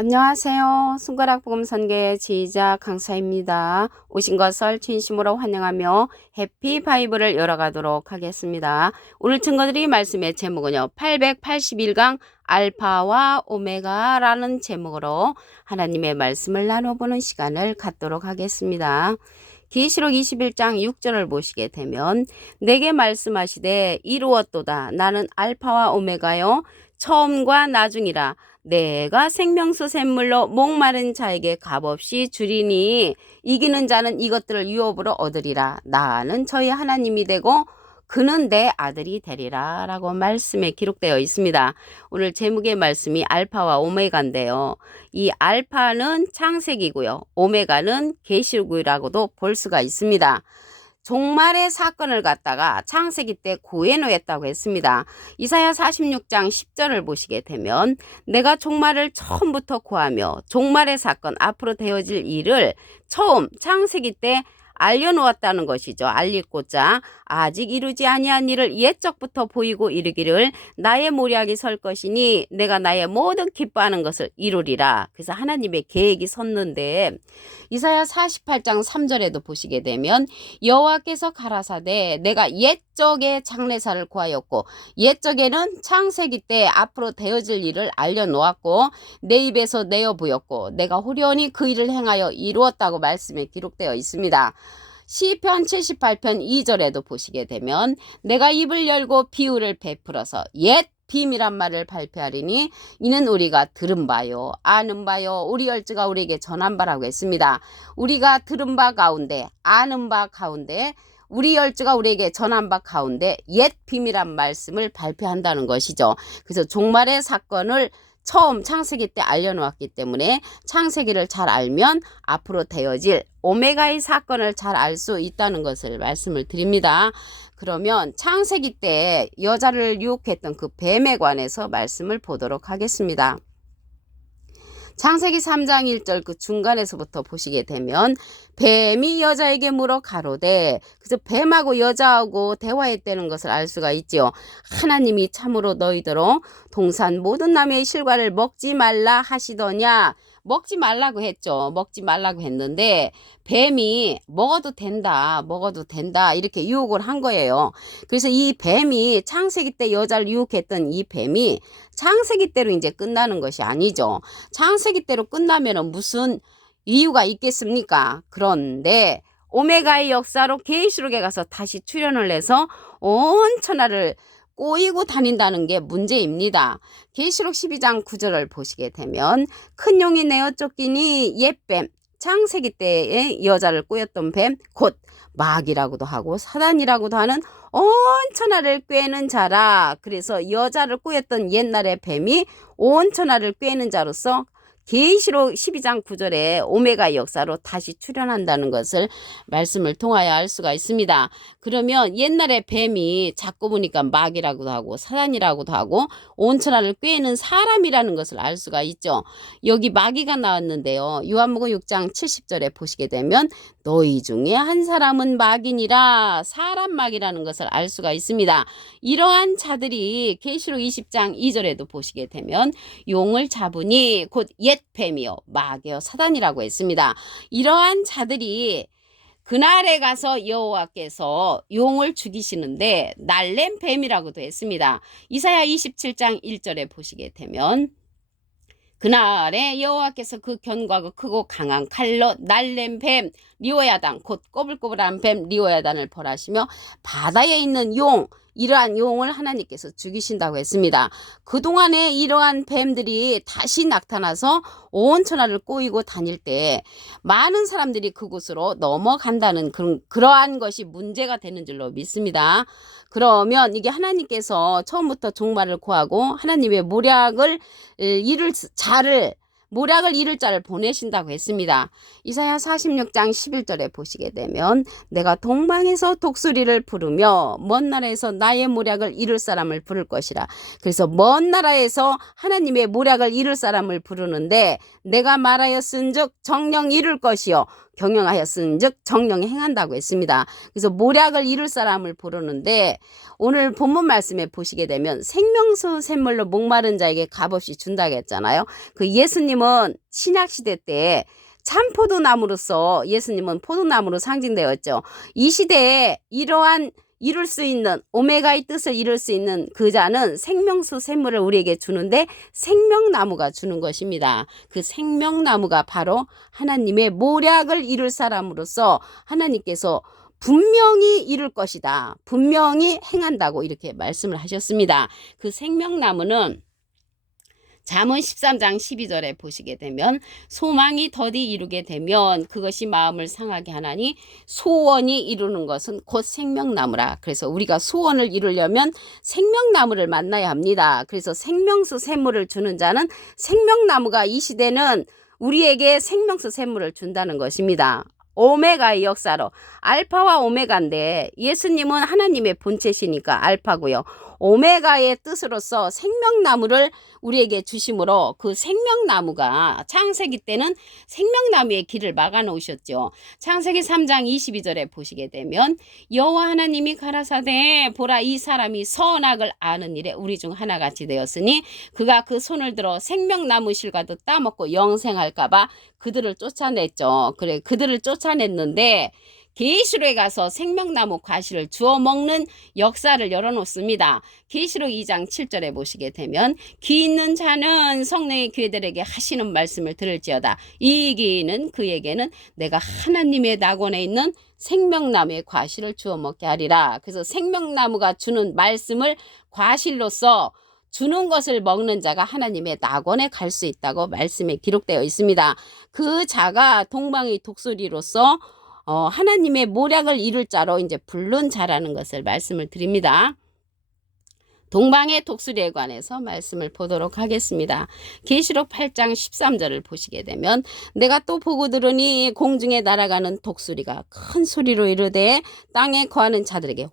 안녕하세요. 손가락 복음 선교의 지휘자 강사입니다. 오신 것을 진심으로 환영하며 해피 바이블을 열어가도록 하겠습니다. 오늘 증거드릴 말씀의 제목은요. 881강 알파와 오메가라는 제목으로 하나님의 말씀을 나눠보는 시간을 갖도록 하겠습니다. 계시록 21장 6절을 보시게 되면 내게 말씀하시되 이루었도다. 나는 알파와 오메가요 처음과 나중이라. 내가 생명수 샘물로 목마른 자에게 값없이 주리니 이기는 자는 이것들을 유업으로 얻으리라. 나는 저희 하나님이 되고 그는 내 아들이 되리라 라고 말씀에 기록되어 있습니다. 오늘 제목의 말씀이 알파와 오메가인데요. 이 알파는 창세기고요. 오메가는 계시록이라고도 볼 수가 있습니다. 종말의 사건을 갖다가 창세기 때 구해놓았다고 했습니다. 이사야 46장 10절을 보시게 되면 내가 종말을 처음부터 구하며 종말의 사건 앞으로 되어질 일을 처음 창세기 때 알려놓았다는 것이죠. 알리고자 아직 이루지 아니한 일을 옛적부터 보이고 이르기를 나의 모략이 설 것이니 내가 나의 모든 기뻐하는 것을 이루리라. 그래서 하나님의 계획이 섰는데 이사야 48장 3절에도 보시게 되면 여호와께서 가라사대 내가 옛적의 장래사를 구하였고 옛적에는 창세기 때 앞으로 되어질 일을 알려놓았고 내 입에서 내어 보였고 내가 호련히 그 일을 행하여 이루었다고 말씀에 기록되어 있습니다. 시편 78편 2절에도 보시게 되면 내가 입을 열고 비유를 베풀어서 옛 비밀한 말을 발표하리니 이는 우리가 들은 바요 아는 바요 우리 열주가 우리에게 전한 바라고 했습니다. 우리가 들은 바 가운데 아는 바 가운데 우리 열주가 우리에게 전한 바 가운데 옛 비밀한 말씀을 발표한다는 것이죠. 그래서 종말의 사건을 처음 창세기 때 알려놓았기 때문에 창세기를 잘 알면 앞으로 되어질 오메가의 사건을 잘 알 수 있다는 것을 말씀을 드립니다. 그러면 창세기 때 여자를 유혹했던 그 뱀에 관해서 말씀을 보도록 하겠습니다. 창세기 3장 1절 그 중간에서부터 보시게 되면 뱀이 여자에게 물어 가로되 그래서 뱀하고 여자하고 대화했다는 것을 알 수가 있죠. 하나님이 참으로 너희더러 동산 모든 나무의 실과를 먹지 말라 하시더냐. 먹지 말라고 했죠. 먹지 말라고 했는데 뱀이 먹어도 된다 이렇게 유혹을 한 거예요. 그래서 이 뱀이 창세기 때 여자를 유혹했던 이 뱀이 창세기 때로 이제 끝나는 것이 아니죠. 창세기 때로 끝나면은 무슨 이유가 있겠습니까? 그런데 오메가의 역사로 계시록에 가서 다시 출현을 해서 온 천하를 꼬이고 다닌다는 게 문제입니다. 계시록 12장 9절을 보시게 되면 큰 용이 내어 쫓기니 옛뱀 창세기 때의 여자를 꼬였던 뱀 곧 마귀라고도 하고 사단이라고도 하는 온 천하를 꿰는 자라. 그래서 여자를 꼬였던 옛날의 뱀이 온 천하를 꿰는 자로서 계시록 12장 9절에 오메가 역사로 다시 출현한다는 것을 말씀을 통하여 알 수가 있습니다. 그러면 옛날에 뱀이 자꾸 보니까 마귀라고도 하고 사단이라고도 하고 온 천하를 꿰는 사람이라는 것을 알 수가 있죠. 여기 마귀가 나왔는데요. 요한복음 6장 70절에 보시게 되면 너희 중에 한 사람은 마귀니라 사람 마귀라는 것을 알 수가 있습니다. 이러한 자들이 계시록 20장 2절에도 보시게 되면 용을 잡으니 곧 옛 뱀이요 마귀요 사단이라고 했습니다. 이러한 자들이 그날에 가서 여호와께서 용을 죽이시는데 날렘 뱀이라고도 했습니다. 이사야 27장 1절에 보시게 되면 그날에 여호와께서 그 견고하고 크고 강한 칼로 날렘 뱀 리오야단 곧 꼬불꼬불한 뱀 리오야단을 벌하시며 바다에 있는 용 이러한 용을 하나님께서 죽이신다고 했습니다. 그동안에 이러한 뱀들이 다시 나타나서 온 천하를 꼬이고 다닐 때 많은 사람들이 그곳으로 넘어간다는 그러한 것이 문제가 되는 줄로 믿습니다. 그러면 이게 하나님께서 처음부터 종말을 구하고 하나님의 모략을 이룰 자를 보내신다고 했습니다. 이사야 46장 11절에 보시게 되면 내가 동방에서 독수리를 부르며 먼 나라에서 나의 모략을 이룰 사람을 부를 것이라. 그래서 먼 나라에서 하나님의 모략을 이룰 사람을 부르는데 내가 말하였은즉 정령 이룰 것이요 경영하였은즉 정령이 행한다고 했습니다. 그래서 모략을 이룰 사람을 부르는데 오늘 본문 말씀에 보시게 되면 생명수 샘물로 목마른 자에게 값없이 준다고 했잖아요. 그 예수님 예수님은 신약시대 때 참 포도나무로서 예수님은 포도나무로 상징되었죠. 이 시대에 이러한 이룰 수 있는 오메가의 뜻을 이룰 수 있는 그 자는 생명수 샘물을 우리에게 주는데 생명나무가 주는 것입니다. 그 생명나무가 바로 하나님의 모략을 이룰 사람으로서 하나님께서 분명히 이룰 것이다. 분명히 행한다고 이렇게 말씀을 하셨습니다. 그 생명나무는 잠언 13장 12절에 보시게 되면 소망이 더디 이루게 되면 그것이 마음을 상하게 하나니 소원이 이루는 것은 곧 생명나무라. 그래서 우리가 소원을 이루려면 생명나무를 만나야 합니다. 그래서 생명수 샘물을 주는 자는 생명나무가 이 시대는 우리에게 생명수 샘물을 준다는 것입니다. 오메가의 역사로 알파와 오메가인데 예수님은 하나님의 본체시니까 알파고요. 오메가의 뜻으로서 생명나무를 우리에게 주심으로 그 생명나무가 창세기 때는 생명나무의 길을 막아 놓으셨죠. 창세기 3장 22절에 보시게 되면 여호와 하나님이 가라사대 보라 이 사람이 선악을 아는 일에 우리 중 하나같이 되었으니 그가 그 손을 들어 생명나무 실과도 따먹고 영생할까 봐 그들을 쫓아냈죠. 그래 그들을 쫓아냈는데 계시록에 가서 생명나무 과실을 주워 먹는 역사를 열어놓습니다. 계시록 2장 7절에 보시게 되면 귀 있는 자는 성령의 교회들에게 하시는 말씀을 들을지어다. 이 귀는 그에게는 내가 하나님의 낙원에 있는 생명나무의 과실을 주워 먹게 하리라. 그래서 생명나무가 주는 말씀을 과실로서 주는 것을 먹는 자가 하나님의 낙원에 갈 수 있다고 말씀에 기록되어 있습니다. 그 자가 동방의 독수리로서 하나님의 모략을 이룰 자로 이제 부른 자라는 것을 말씀을 드립니다. 동방의 독수리에 관해서 말씀을 보도록 하겠습니다. 계시록 8장 13절을 보시게 되면 내가 또 보고 들으니 공중에 날아가는 독수리가 큰 소리로 이르되 땅에 거하는 자들에게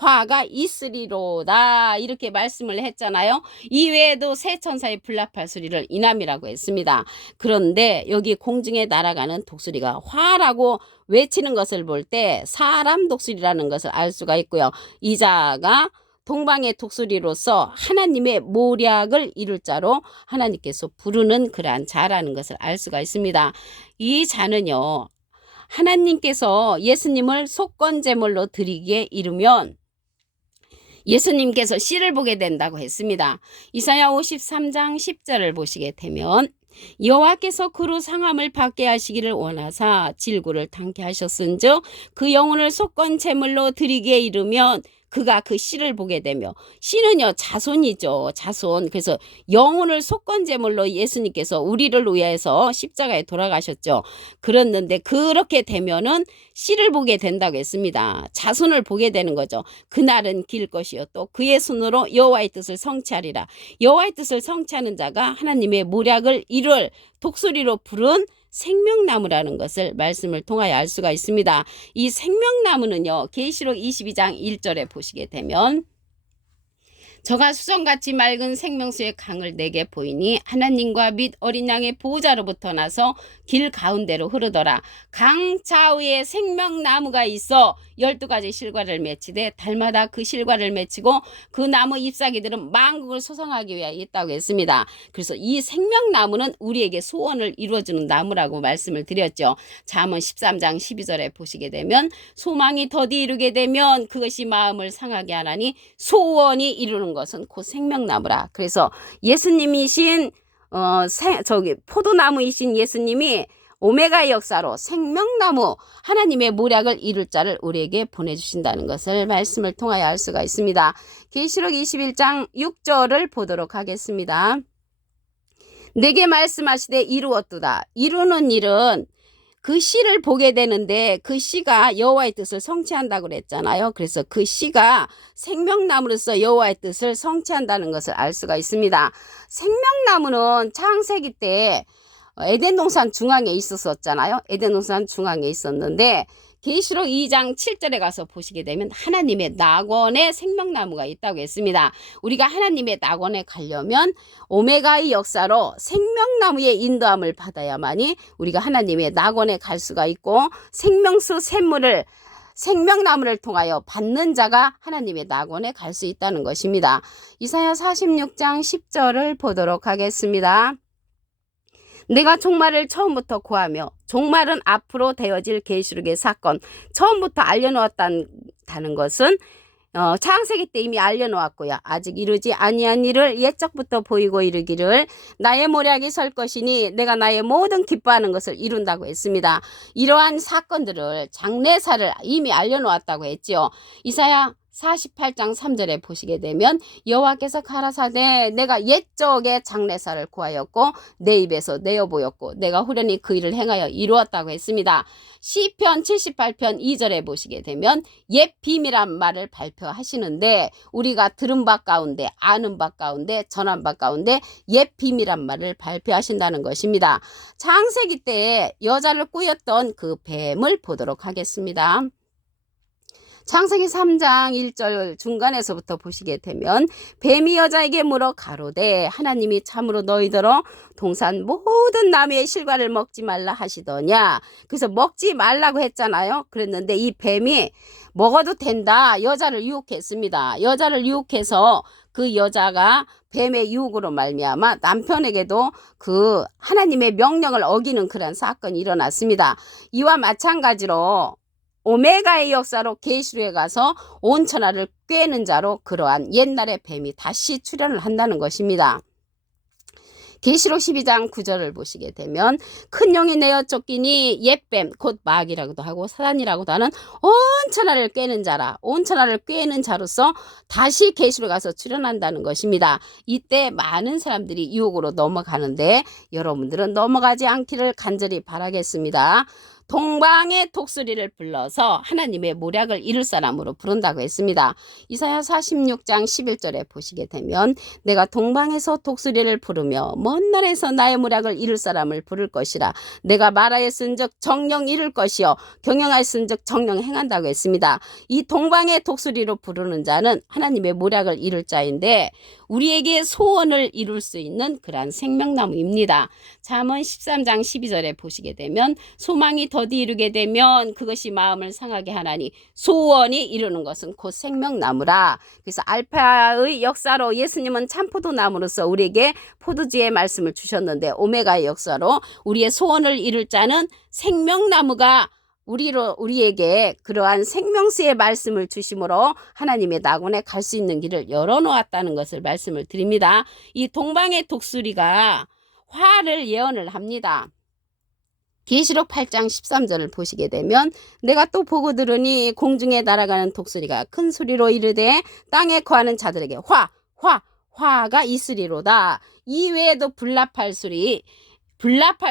화가 있으리로다 이렇게 말씀을 했잖아요. 이외에도 새 천사의 불납할 소리를 이남이라고 했습니다. 그런데 여기 공중에 날아가는 독수리가 화라고 외치는 것을 볼 때 사람 독수리라는 것을 알 수가 있고요. 이 자가 동방의 독수리로서 하나님의 모략을 이룰 자로 하나님께서 부르는 그러한 자라는 것을 알 수가 있습니다. 이 자는요. 하나님께서 예수님을 속건제물로 드리기에 이르면 예수님께서 씨를 보게 된다고 했습니다. 이사야 53장 10절을 보시게 되면 여호와께서 그로 상함을 받게 하시기를 원하사 질구를 당케 하셨은즉 그 영혼을 속건 제물로 드리기에 이르면 그가 그 씨를 보게 되며 씨는요 자손이죠. 자손. 그래서 영혼을 속건 제물로 예수님께서 우리를 위해서 십자가에 돌아가셨죠. 그랬는데 그렇게 되면은 씨를 보게 된다고 했습니다. 자손을 보게 되는 거죠. 그날은 길 것이요 또 그의 손으로 여호와의 뜻을 성취하리라. 여호와의 뜻을 성취하는 자가 하나님의 모략을 이룰 독수리로 부른 생명나무라는 것을 말씀을 통하여 알 수가 있습니다. 이 생명나무는요. 계시록 22장 1절에 보시게 되면 저가 수정같이 맑은 생명수의 강을 내게 보이니 하나님과 및 어린 양의 보호자로부터 나서 길 가운데로 흐르더라. 강 좌우에 생명나무가 있어 12가지 실과를 맺히되 달마다 그 실과를 맺히고 그 나무 잎사귀들은 만국을 소성하기 위하여 있다고 했습니다. 그래서 이 생명나무는 우리에게 소원을 이루어주는 나무라고 말씀을 드렸죠. 잠언 13장 12절에 보시게 되면 소망이 더디 이루게 되면 그것이 마음을 상하게 하나니 소원이 이루는 것은 곧 생명나무라. 그래서 예수님이신 포도나무이신 예수님이 오메가의 역사로 생명나무 하나님의 모략을 이룰 자를 우리에게 보내주신다는 것을 말씀을 통하여 알 수가 있습니다. 계시록 21장 6절을 보도록 하겠습니다. 내게 말씀하시되 이루었도다. 이루는 일은 그 씨를 보게 되는데 그 씨가 여호와의 뜻을 성취한다고 그랬잖아요. 그래서 그 씨가 생명나무로서 여호와의 뜻을 성취한다는 것을 알 수가 있습니다. 생명나무는 창세기 때 에덴 동산 중앙에 있었잖아요. 에덴 동산 중앙에 있었는데 계시록 2장 7절에 가서 보시게 되면 하나님의 낙원에 생명나무가 있다고 했습니다. 우리가 하나님의 낙원에 가려면 오메가의 역사로 생명나무의 인도함을 받아야만이 우리가 하나님의 낙원에 갈 수가 있고 생명수 샘물을 생명나무를 통하여 받는 자가 하나님의 낙원에 갈 수 있다는 것입니다. 이사야 46장 10절을 보도록 하겠습니다. 내가 종말을 처음부터 구하며 종말은 앞으로 되어질 계시록의 사건 처음부터 알려놓았다는 것은 창세기 때 이미 알려놓았고요. 아직 이루지 아니한 일을 옛적부터 보이고 이르기를 나의 모략이 설 것이니 내가 나의 모든 기뻐하는 것을 이룬다고 했습니다. 이러한 사건들을 장래사를 이미 알려놓았다고 했지요. 이사야 48장 3절에 보시게 되면 여호와께서 가라사대 내가 옛적의 장래사를 구하였고 내 입에서 내어 보였고 내가 후련히 그 일을 행하여 이루었다고 했습니다. 시편 78편 2절에 보시게 되면 옛 비밀한 말을 발표하시는데 우리가 들은 바 가운데 아는 바 가운데 전한 바 가운데 옛 비밀한 말을 발표하신다는 것입니다. 창세기 때에 여자를 꾸였던 그 뱀을 보도록 하겠습니다. 창세기 3장 1절 중간에서부터 보시게 되면 뱀이 여자에게 물어 가로되 하나님이 참으로 너희더러 동산 모든 나무의 실과를 먹지 말라 하시더냐. 그래서 먹지 말라고 했잖아요. 그랬는데 이 뱀이 먹어도 된다. 여자를 유혹했습니다. 여자를 유혹해서 그 여자가 뱀의 유혹으로 말미암아 남편에게도 그 하나님의 명령을 어기는 그런 사건이 일어났습니다. 이와 마찬가지로 오메가의 역사로 계시록에 가서 온 천하를 꿰는 자로 그러한 옛날의 뱀이 다시 출현을 한다는 것입니다. 계시록 12장 9절을 보시게 되면 큰 용이 내어 쫓기니 옛뱀 곧 마귀라고도 하고 사단이라고도 하는 온 천하를 꿰는 자라 온 천하를 꿰는 자로서 다시 계시록에 가서 출현한다는 것입니다. 이때 많은 사람들이 유혹으로 넘어가는데 여러분들은 넘어가지 않기를 간절히 바라겠습니다. 동방의 독수리를 불러서 하나님의 모략을 이룰 사람으로 부른다고 했습니다. 이사야 46장 11절에 보시게 되면 내가 동방에서 독수리를 부르며 먼 날에서 나의 모략을 이룰 사람을 부를 것이라. 내가 말하였은즉 정령 이룰 것이요 경영하였은즉 정령 행한다고 했습니다. 이 동방의 독수리로 부르는 자는 하나님의 모략을 이룰 자인데 우리에게 소원을 이룰 수 있는 그러한 생명나무입니다. 잠언 13장 12절에 보시게 되면 소망이 더디 이루게 되면 그것이 마음을 상하게 하나니 소원이 이루는 것은 곧 생명나무라. 그래서 알파의 역사로 예수님은 참포도나무로서 우리에게 포도주의 말씀을 주셨는데 오메가의 역사로 우리의 소원을 이룰 자는 생명나무가 우리에게 그러한 생명수의 말씀을 주심으로 하나님의 낙원에 갈 수 있는 길을 열어놓았다는 것을 말씀을 드립니다. 이 동방의 독수리가 화를 예언을 합니다. 계시록 8장 13절을 보시게 되면 내가 또 보고 들으니 공중에 날아가는 독수리가 큰 소리로 이르되 땅에 거하는 자들에게 화가 있으리로다. 이외에도 불납할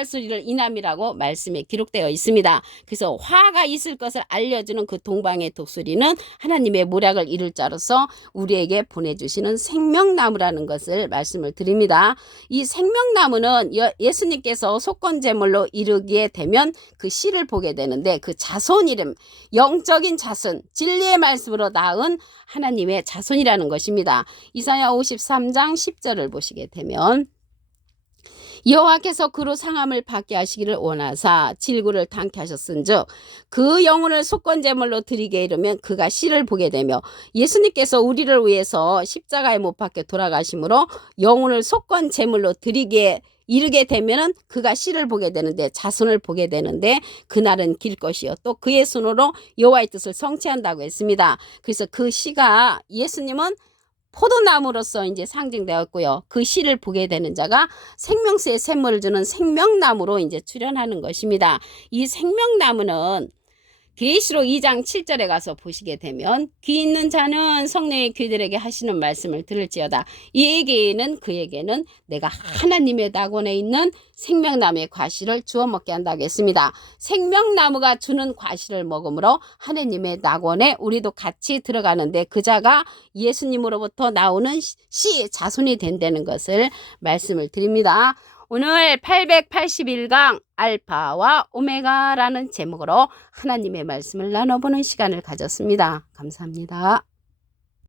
소리를 이남이라고 말씀에 기록되어 있습니다. 그래서 화가 있을 것을 알려주는 그 동방의 독수리는 하나님의 모략을 이룰 자로서 우리에게 보내주시는 생명나무라는 것을 말씀을 드립니다. 이 생명나무는 예수님께서 속건제물로 이르기에 되면 그 씨를 보게 되는데 그 자손 이름, 영적인 자손, 진리의 말씀으로 낳은 하나님의 자손이라는 것입니다. 이사야 53장 10절을 보시게 되면 여호와께서 그로 상함을 받게 하시기를 원하사 질구를 당케 하셨은즉 그 영혼을 속건제물로 드리게 이르면 그가 씨를 보게 되며 예수님께서 우리를 위해서 십자가에 못 박혀 돌아가심으로 영혼을 속건제물로 드리게 이르게 되면은 그가 씨를 보게 되는데 자손을 보게 되는데 그날은 길 것이요 또 그의 손으로 여호와의 뜻을 성취한다고 했습니다. 그래서 그 씨가 예수님은 포도나무로서 이제 상징되었고요. 그 씨를 보게 되는 자가 생명수의 샘물을 주는 생명나무로 이제 출현하는 것입니다. 이 생명나무는 계시록 2장 7절에 가서 보시게 되면 귀 있는 자는 성령의 귀들에게 하시는 말씀을 들을지어다. 그에게는 내가 하나님의 낙원에 있는 생명나무의 과실을 주워 먹게 한다고 했습니다. 생명나무가 주는 과실을 먹음으로 하나님의 낙원에 우리도 같이 들어가는데 그 자가 예수님으로부터 나오는 씨 자손이 된다는 것을 말씀을 드립니다. 오늘 881강 알파와 오메가라는 제목으로 하나님의 말씀을 나눠보는 시간을 가졌습니다. 감사합니다.